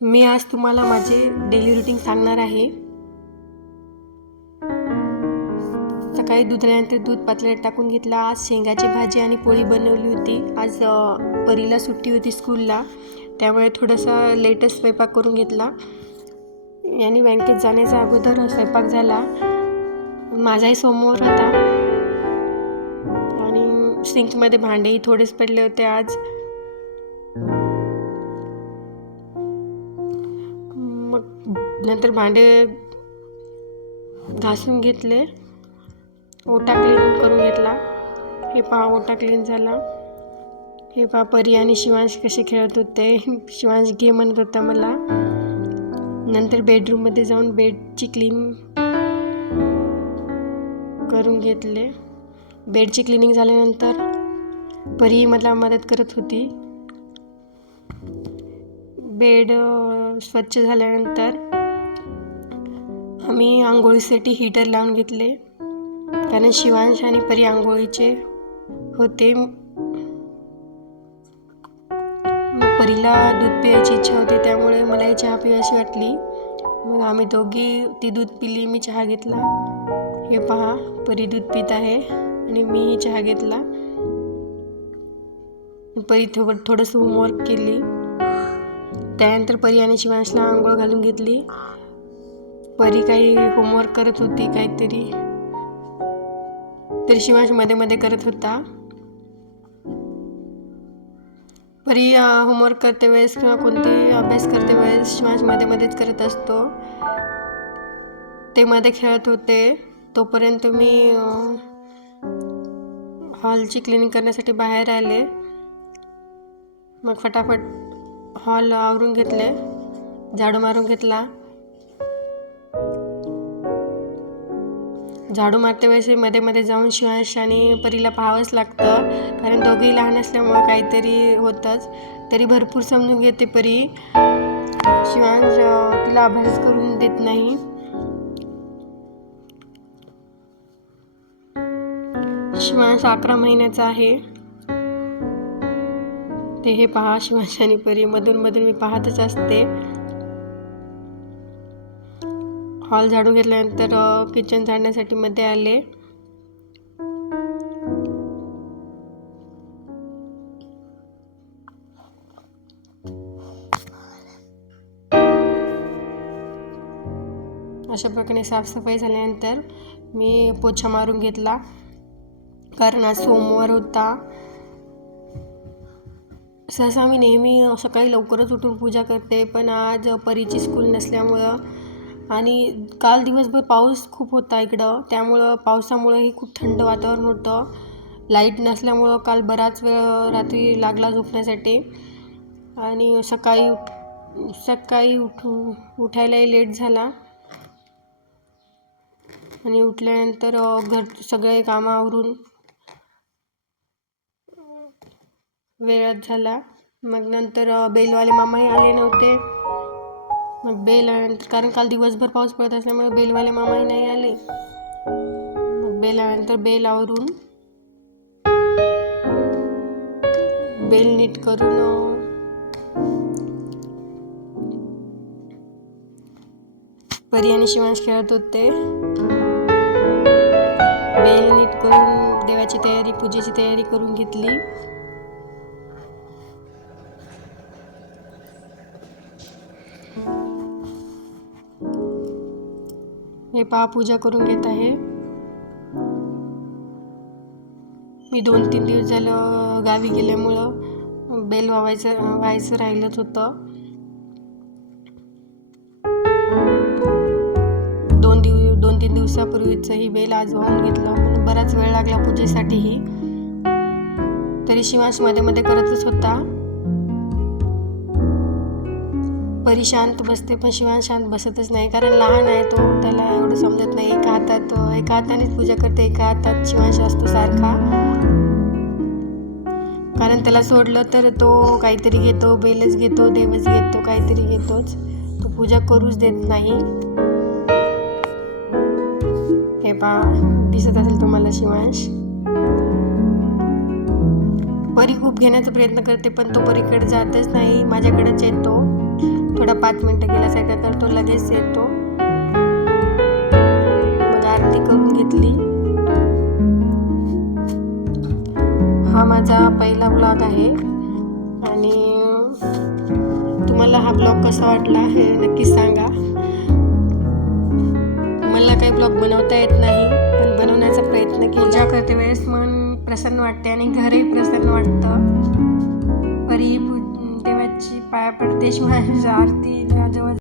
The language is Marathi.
मी आज तुम्हाला माझे डेली रुटीन सांगणार आहे. सकाळी दूध आल्यानंतर दूध पातेल्यात टाकून घेतला. आज शेंगाची भाजी आणि पोळी बनवली होती. आज परीला सुट्टी होती स्कूलला, त्यामुळे थोडासा लेटच स्वयंपाक करून घेतला. यांनी बँकेत जाण्याच्या अगोदर स्वयंपाक झाला. माझाही सोमवार होता आणि सिंकमध्ये भांडेही थोडेच पडले होते आज. मग नंतर भांडे घासून घेतले. ओटा क्लीन करून घेतला. हे पहा, ओटा क्लीन झाला. हे पहा, परी आणि शिवांश कसे खेळत होते. शिवांश घे म्हणत होता मला. नंतर बेडरूममध्ये जाऊन बेडची क्लीन करून घेतले. बेडची क्लिनिंग झाल्यानंतर परी मला मदत करत होती. बेड स्वच्छ झाल्यानंतर आम्ही आंघोळीसाठी हीटर लावून घेतले, कारण शिवांश आणि परी आंघोळीचे होते. मग परीला दूध प्यायची इच्छा होती, त्यामुळे मलाही चहा पिवायची वाटली. मग आम्ही दोघी, ती दूध पिली, मी चहा घेतला. हे पहा, परी दूध पित आहे आणि मीही चहा घेतला. परी थोडंसं होमवर्क केली. त्यानंतर परी आणि शिवांशला आंघोळ घालून घेतली. परी काही होमवर्क करत होती काहीतरी, तरी शिवांश मध्ये मध्ये करत होता. परी होमवर्क करते वेळेस किंवा कोणतेही अभ्यास करते वेळेस शिवांश मध्ये मध्येच करत असतो. ते मध्ये खेळत होते. तोपर्यंत मी हॉलची क्लिनिंग करण्यासाठी बाहेर आले. मग फटाफट हॉल आवरून घेतले, झाडू मारून घेतला. झाडू मारते वेळेस मध्ये मध्ये जाऊन शिवांश आणि परीला पाहावंच लागतं, कारण दोघेही लहान असल्यामुळे काहीतरी होतंच. तरी भरपूर समजून घेते परी. शिवांश तिला अभ्यास करून देत नाही. शिवांश 11 महिन्याचा आहे. ते हे पहा, शिवांश आणि परी मधून मधून मी पाहतच असते. हॉल झाडून घेतल्यानंतर किचन झाडण्यासाठी मध्ये आले. अशा प्रकारे साफसफाई झाल्यानंतर मी पोछा मारून घेतला, कारण आज सोमवार होता. सहसा मी नेहमी सकाळी लवकरच उठून पूजा करते, पण आज परीची स्कूल नसल्यामुळं आणि काल दिवसभर पाऊस खूप होता इकडं, त्यामुळं पावसामुळंही खूप थंड वातावरण होतं. लाईट नसल्यामुळं काल बराच वेळ रात्री लागला झोपण्यासाठी आणि सकाळी उठायलाही लेट झाला. आणि उठल्यानंतर घर सगळे कामं आवरून वेळच झाला. मग नंतर बेलवाले मामाही आले नव्हते. मग बेल आल्यानंतर, कारण काल दिवसभर पाऊस पडत असल्यामुळे बेलवाले मामाही नाही आले. मग बेल आल्यानंतर बेल आवरून बेल नीट करून परी आणि शिवांश खेळत होते. बेल नीट करून देवाची तयारी, पूजेची तयारी करून घेतली. हे पहा, पूजा करून घेत आहे. मी 2-3 दिवस झालं गावी गेल्यामुळं बेल व्हायचं राहिलंच होतं. 2-3 दिवसापूर्वीच ही बेल आज वाहून घेतलं, म्हणून बराच वेळ लागला पूजेसाठीही. तरी शिवांश मध्ये मध्ये करतच होता. परी शांत बसते, पण शिवांश शांत बसतच नाही, कारण लहान आहे तो, त्याला एवढं समजत नाही. एका हातानेच पूजा करते, एका हातात शिवांश असतो सारखा, कारण त्याला सोडलं तर तो काहीतरी घेतो, बेलच घेतो, देवच घेतो, काहीतरी घेतोच. तो पूजा करूच देत नाही. हे पहा, दिसत असेल तुम्हाला शिवांश. परी खूप घेण्याचा प्रयत्न करते, पण तो परीकडे जातच नाही, माझ्याकडेच येतो. थोडा 5 मिनटं गेल्यासारखं तर तो लगेच येतो. मग आरती करून घेतली. हा माझा पहिला ब्लॉग आहे आणि तुम्हाला हा ब्लॉग कसा वाटला हे नक्की सांगा. मला काही ब्लॉग बनवता येत नाही, पण बनवण्याचा प्रयत्न केला. पूजा करते वेळेस मन प्रसन्न वाटते आणि घरही प्रसन्न वाटतं. परी देवाची पाया पडते, शिवाय आरती जवळ